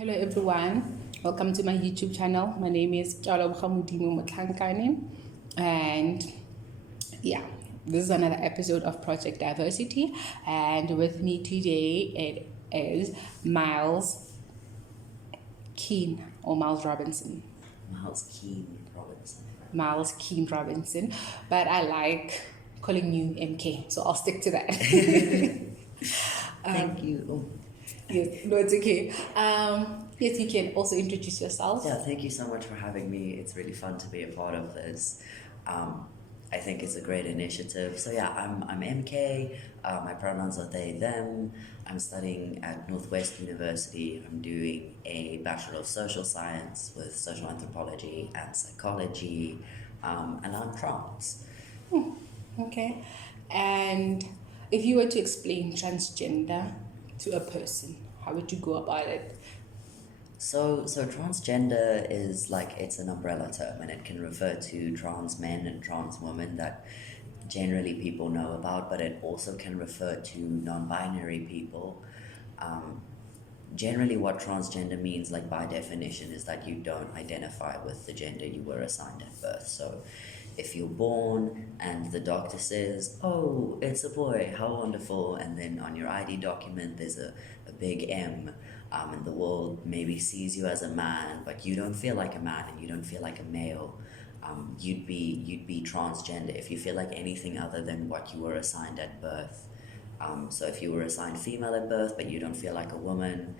Hello everyone, welcome to my YouTube channel. My name is and yeah, this is another episode of Project Diversity, and with me today it is Miles Robinson. Miles Kean Robinson, but I like calling you MK, so I'll stick to that. Thank you. Yes, no, it's okay. Yes, you can also introduce yourself. Yeah, thank you so much for having me. It's really fun to be a part of this. I think it's a great initiative. So yeah, I'm MK. My pronouns are they, them. I'm studying at Northwest University. I'm doing a Bachelor of Social Science with Social Anthropology and Psychology, and I'm trans. Okay. And if you were to explain transgender to a person, how would you go about it? So transgender is like, it's an umbrella term, and it can refer to trans men and trans women that generally people know about, but it also can refer to non-binary people. Generally what transgender means, like by definition, is that you don't identify with the gender you were assigned at birth. So if you're born and the doctor says, oh, it's a boy, how wonderful, and then on your ID document there's a big M, and the world maybe sees you as a man, but you don't feel like a man and you don't feel like a male, you'd be transgender if you feel like anything other than what you were assigned at birth. So if you were assigned female at birth but you don't feel like a woman,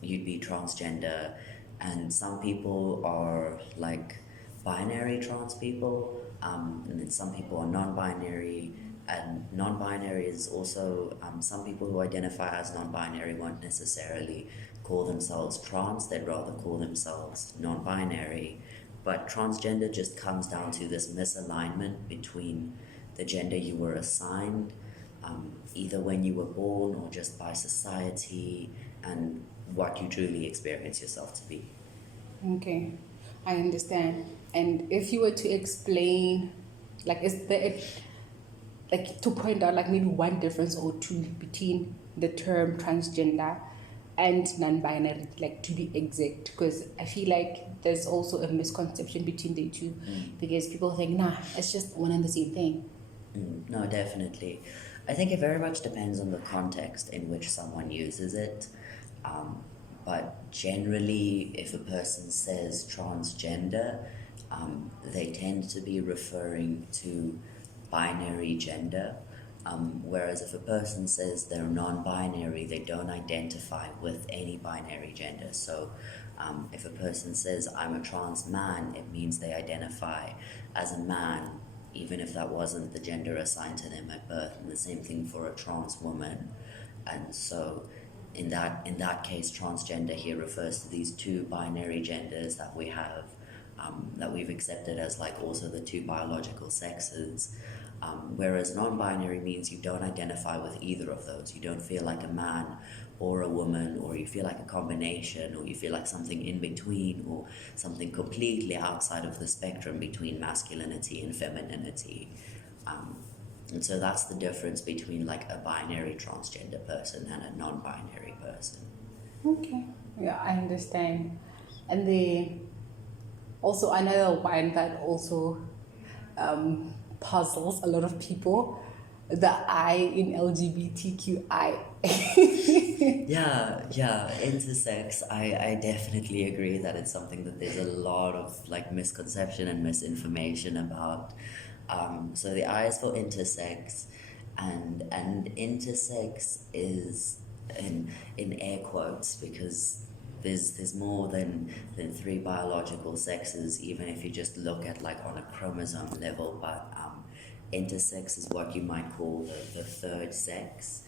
you'd be transgender. And some people are like binary trans people, and then some people are non-binary. And non-binary is also, some people who identify as non-binary won't necessarily call themselves trans, they'd rather call themselves non-binary. But transgender just comes down to this misalignment between the gender you were assigned, either when you were born or just by society, and what you truly experience yourself to be. Okay, I understand. And if you were to explain, like, is there like to point out like maybe one difference or two between the term transgender and non-binary, like to be exact, because I feel like there's also a misconception between the two, because people think, nah, it's just one and the same thing. No, definitely. I think it very much depends on the context in which someone uses it. But generally, if a person says transgender, they tend to be referring to binary gender, whereas if a person says they're non-binary, they don't identify with any binary gender. So if a person says I'm a trans man, it means they identify as a man, even if that wasn't the gender assigned to them at birth. And the same thing for a trans woman. And so in that case, transgender here refers to these two binary genders that we have, that we've accepted as like also the two biological sexes. Whereas non-binary means you don't identify with either of those. You don't feel like a man or a woman, or you feel like a combination, or you feel like something in between, or something completely outside of the spectrum between masculinity and femininity. And so that's the difference between like a binary transgender person and a non-binary person. Okay, yeah, I understand. And also another one that also puzzles a lot of people, the I in LGBTQI. Yeah, intersex. I definitely agree that it's something that there's a lot of like misconception and misinformation about. So the I is for intersex, and intersex is in air quotes, because there's more than three biological sexes, even if you just look at like on a chromosome level. But intersex is what you might call the third sex.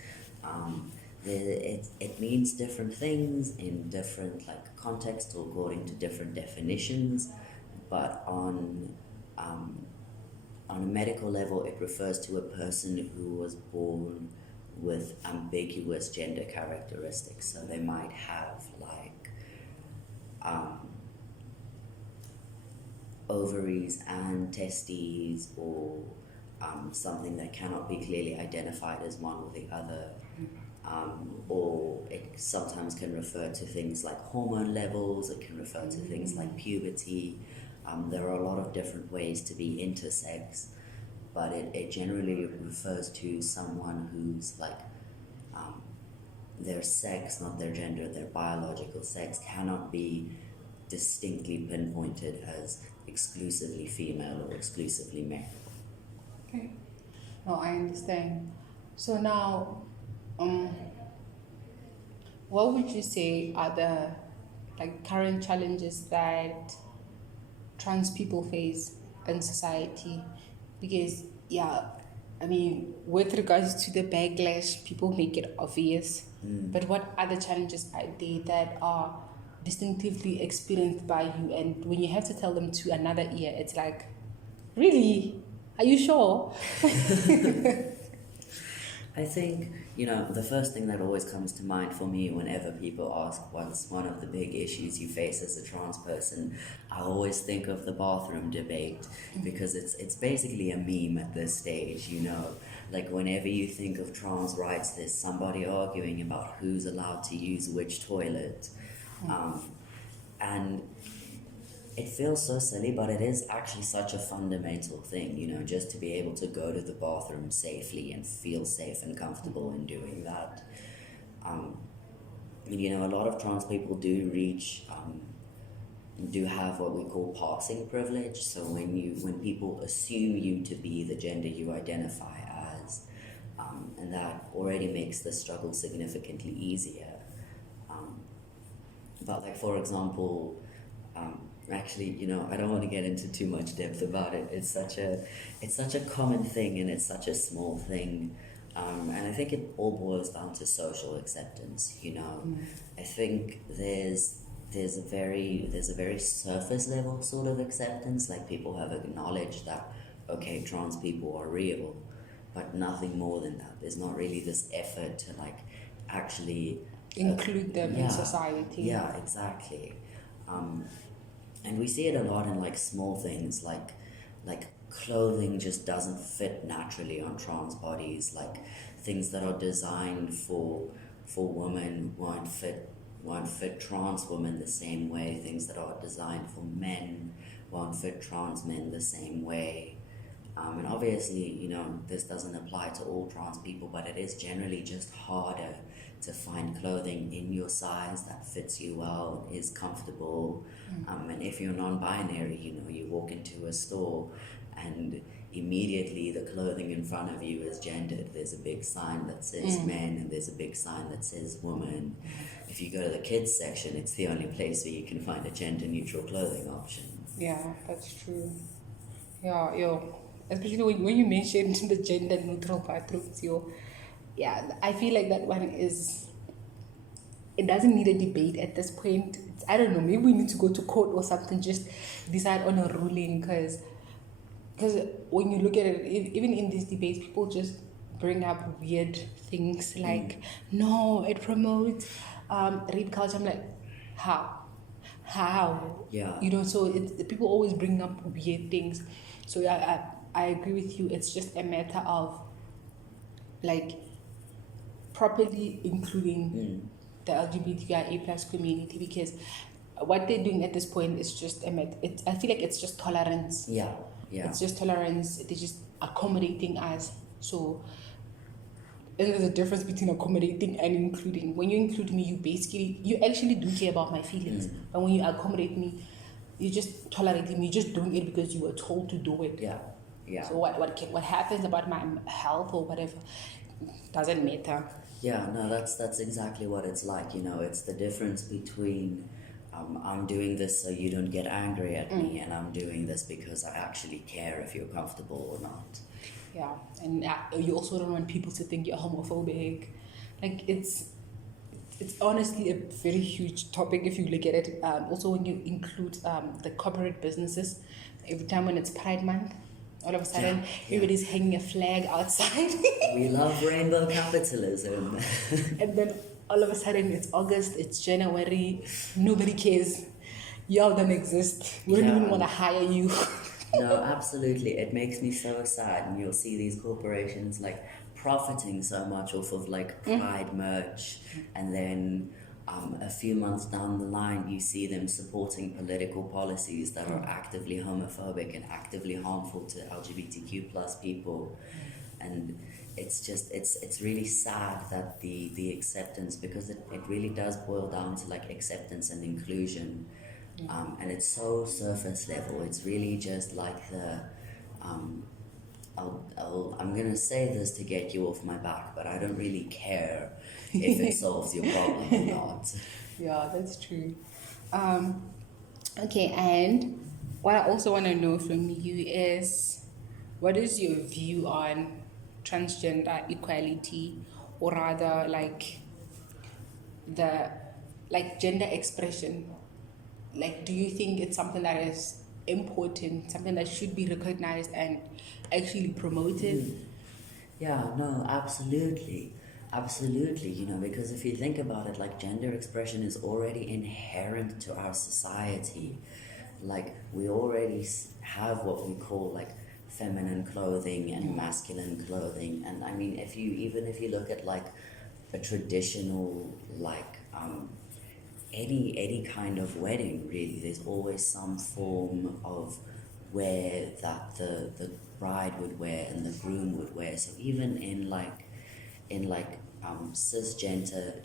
It means different things in different like contexts or according to different definitions, but on a medical level, it refers to a person who was born with ambiguous gender characteristics. So they might have like ovaries and testes, or something that cannot be clearly identified as one or the other. or it sometimes can refer to things like hormone levels, it can refer to things like puberty. There are a lot of different ways to be intersex, but it generally refers to someone who's like, their sex, not their gender, their biological sex cannot be distinctly pinpointed as exclusively female or exclusively male. Okay. No, I understand. So now, what would you say are the like current challenges that trans people face in society? Because I mean, with regards to the backlash, people make it obvious. But what other challenges are there that are distinctively experienced by you? And when you have to tell them to another ear, it's like, really? Are you sure? I think, the first thing that always comes to mind for me whenever people ask what's one of the big issues you face as a trans person, I always think of the bathroom debate, because it's basically a meme at this stage, Like whenever you think of trans rights, there's somebody arguing about who's allowed to use which toilet. And it feels so silly, but it is actually such a fundamental thing, just to be able to go to the bathroom safely and feel safe and comfortable in doing that. A lot of trans people do have what we call passing privilege. So when people assume you to be the gender you identify as, and that already makes the struggle significantly easier. But like, for example, actually, I don't want to get into too much depth about it. It's such a common thing, and it's such a small thing, and I think it all boils down to social acceptance. I think there's a very surface level sort of acceptance. Like, people have acknowledged that, okay, trans people are real, but nothing more than that. There's not really this effort to like actually include them in society. Yeah, exactly. And we see it a lot in like small things, like clothing just doesn't fit naturally on trans bodies. Like things that are designed for women won't fit trans women the same way. Things that are designed for men won't fit trans men the same way. And obviously, this doesn't apply to all trans people, but it is generally just harder to find clothing in your size that fits you well, is comfortable. And if you're non-binary, you walk into a store and immediately the clothing in front of you is gendered. There's a big sign that says men, and there's a big sign that says woman. If you go to the kids section, it's the only place where you can find a gender-neutral clothing option. Yeah, that's true. Yeah. Especially when you mentioned the gender-neutral bathrooms, I feel like that one it doesn't need a debate at this point. I don't know, maybe we need to go to court or something, just decide on a ruling, because when you look at it, even in these debates, people just bring up weird things like, no, it promotes rape culture. I'm like, how? Yeah. So people always bring up weird things. So I agree with you. It's just a matter of like properly including the LGBTQIA plus community, because what they're doing at this point is just I feel like it's just tolerance. Yeah. It's just tolerance. They're just accommodating us. So there's a difference between accommodating and including. When you include me, you actually do care about my feelings. But when you accommodate me, you're just tolerating me. You're just doing it because you were told to do it. Yeah. So what happens about my health or whatever doesn't matter. Yeah, no, that's exactly what it's like. It's the difference between I'm doing this so you don't get angry at me, and I'm doing this because I actually care if you're comfortable or not. Yeah, and you also don't want people to think you're homophobic. Like, it's honestly a very huge topic if you look at it. Also, when you include the corporate businesses, every time when it's Pride Month, all of a sudden everybody's hanging a flag outside. We love rainbow capitalism. And then all of a sudden it's August, it's January, nobody cares. Y'all don't exist. We don't even want to hire you. No, absolutely. It makes me so sad. And you'll see these corporations like profiting so much off of like pride merch, and then a few months down the line you see them supporting political policies that are actively homophobic and actively harmful to LGBTQ plus people. And it's just it's really sad that the acceptance, because it really does boil down to like acceptance and inclusion, and it's so surface level. It's really just like the I'm gonna say this to get you off my back, but I don't really care if it solves your problem or not. Yeah, that's true. Okay, and what I also want to know from you is, what is your view on transgender equality, or rather like the gender expression? Like, do you think it's something that is important, something that should be recognized and actually promoted? Yeah, no, absolutely. Absolutely, you know, because if you think about it, like gender expression is already inherent to our society. Like we already have what we call like feminine clothing and masculine clothing. And I mean, if you look at like a traditional like any kind of wedding, really, there's always some form of wear that the bride would wear and the groom would wear. So even in cisgender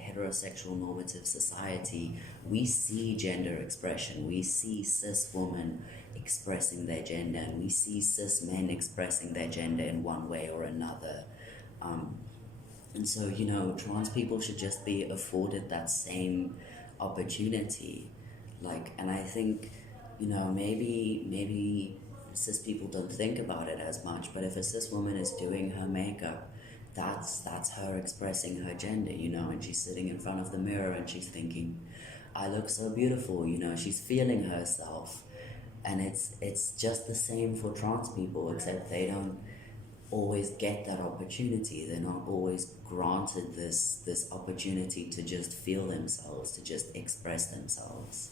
heterosexual normative society, we see gender expression. We see cis women expressing their gender, and we see cis men expressing their gender in one way or another. And so, you know, trans people should just be afforded that same opportunity. Like, and I think, you know, maybe cis people don't think about it as much, but if a cis woman is doing her makeup, that's her expressing her gender, you know, and she's sitting in front of the mirror and she's thinking, I look so beautiful, you know, she's feeling herself. And it's just the same for trans people, except they don't always get that opportunity. They're not always granted this opportunity to just feel themselves, to just express themselves.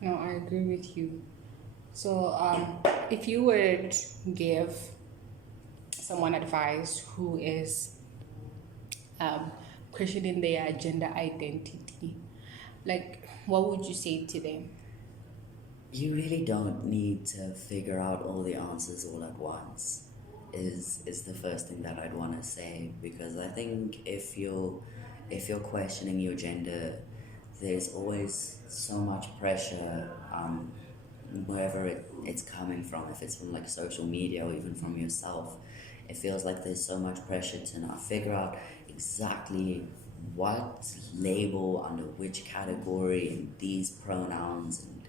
No, I agree with you. So if you would give someone advice who is questioning their gender identity, like, what would you say to them? You really don't need to figure out all the answers all at once, is the first thing that I'd want to say, because I think if you're questioning your gender, there's always so much pressure wherever it's coming from. If it's from like social media or even from yourself, it feels like there's so much pressure to now figure out exactly what label under which category and these pronouns, and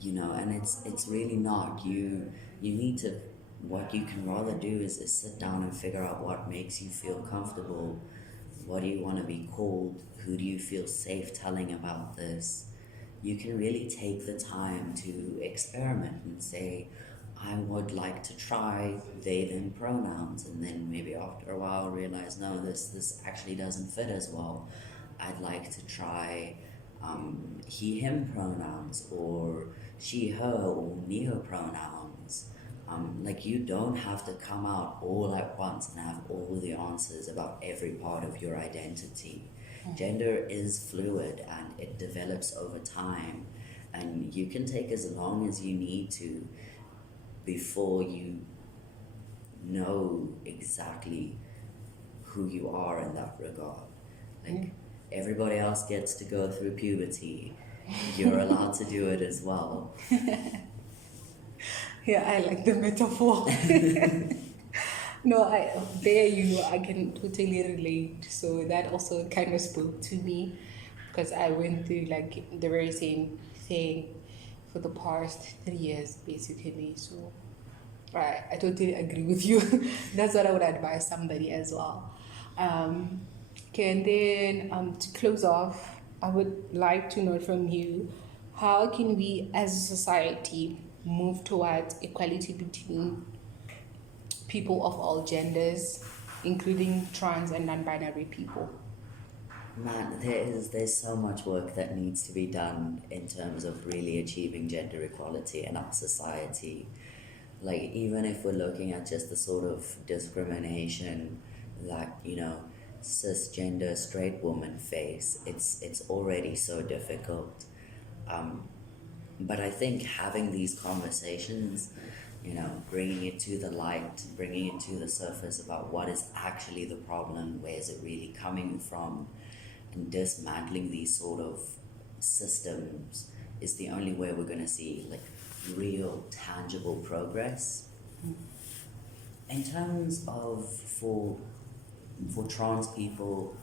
you know, and it's really not. You need to, what you can rather do is sit down and figure out what makes you feel comfortable. What do you want to be called? Who do you feel safe telling about this? You can really take the time to experiment and say, I would like to try they, them pronouns, and then maybe after a while realize, no, this actually doesn't fit as well. I'd like to try he, him pronouns, or she, her, or neo pronouns. Like, you don't have to come out all at once and have all the answers about every part of your identity. Gender is fluid and it develops over time, and you can take as long as you need to before you know exactly who you are in that regard. Like, everybody else gets to go through puberty. You're allowed to do it as well. Yeah, I like the metaphor. No, I can totally relate. So that also kind of spoke to me, because I went through like the very same thing for the past 3 years, basically. So I totally agree with you. That's what I would advise somebody as well. Okay, and then to close off, I would like to know from you, how can we as a society move towards equality between people of all genders, including trans and non-binary people? Man, there's so much work that needs to be done in terms of really achieving gender equality in our society. like even if we're looking at just the sort of discrimination that, you know, cisgender straight women face, it's already so difficult. But I think having these conversations, you know, bringing it to the light, bringing it to the surface about what is actually the problem, where is it really coming from, and dismantling these sort of systems is the only way we're going to see like real tangible progress. In terms of for trans people,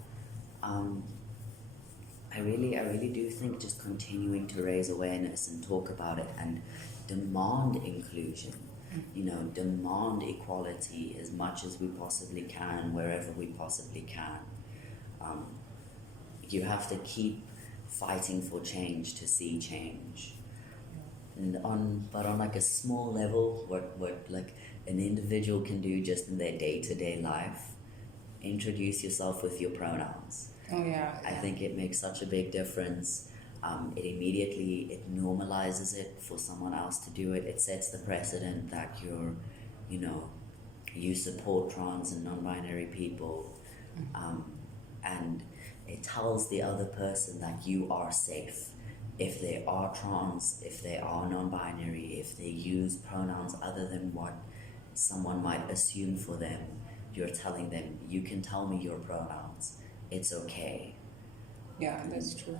I really do think just continuing to raise awareness and talk about it and demand inclusion, you know, demand equality as much as we possibly can, wherever we possibly can. You have to keep fighting for change to see change. But on like a small level, what like an individual can do just in their day-to-day life, introduce yourself with your pronouns. Oh yeah. I think it makes such a big difference. It normalizes it for someone else to do it. It sets the precedent that you support trans and non-binary people, and it tells the other person that you are safe. If they are trans, if they are non-binary, if they use pronouns other than what someone might assume for them, you're telling them, you can tell me your pronouns. It's okay. Yeah, that's true.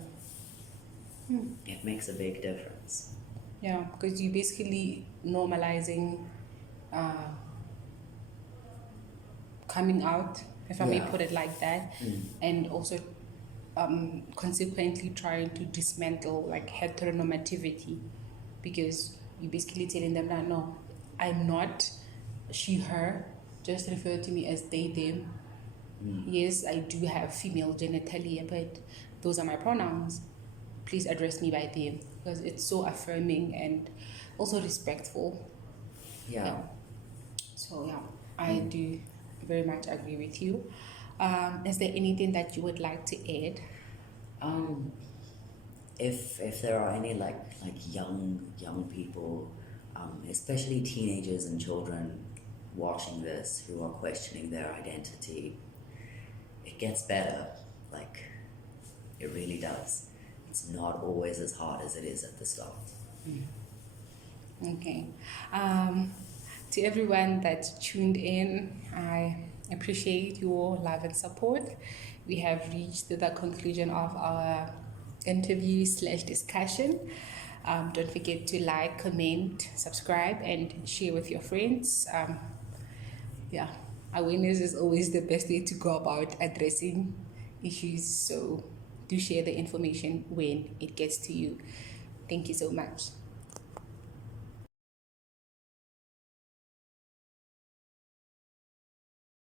It makes a big difference. Yeah, because you're basically normalizing coming out, if I may put it like that, and also consequently trying to dismantle like heteronormativity, because you're basically telling them that no, I'm not she, her, just refer to me as they, them. Yes, I do have female genitalia, but those are my pronouns. Please address me by them, because it's so affirming and also respectful. Yeah. So yeah, I do very much agree with you. Is there anything that you would like to add? If there are any like young people, especially teenagers and children watching this who are questioning their identity, it gets better. Like, it really does. It's not always as hard as it is at the start. Okay. To everyone that tuned in, I appreciate your love and support. We have reached the conclusion of our interview/discussion. Don't forget to like, comment, subscribe, and share with your friends. Awareness is always the best way to go about addressing issues. So do share the information when it gets to you. Thank you so much.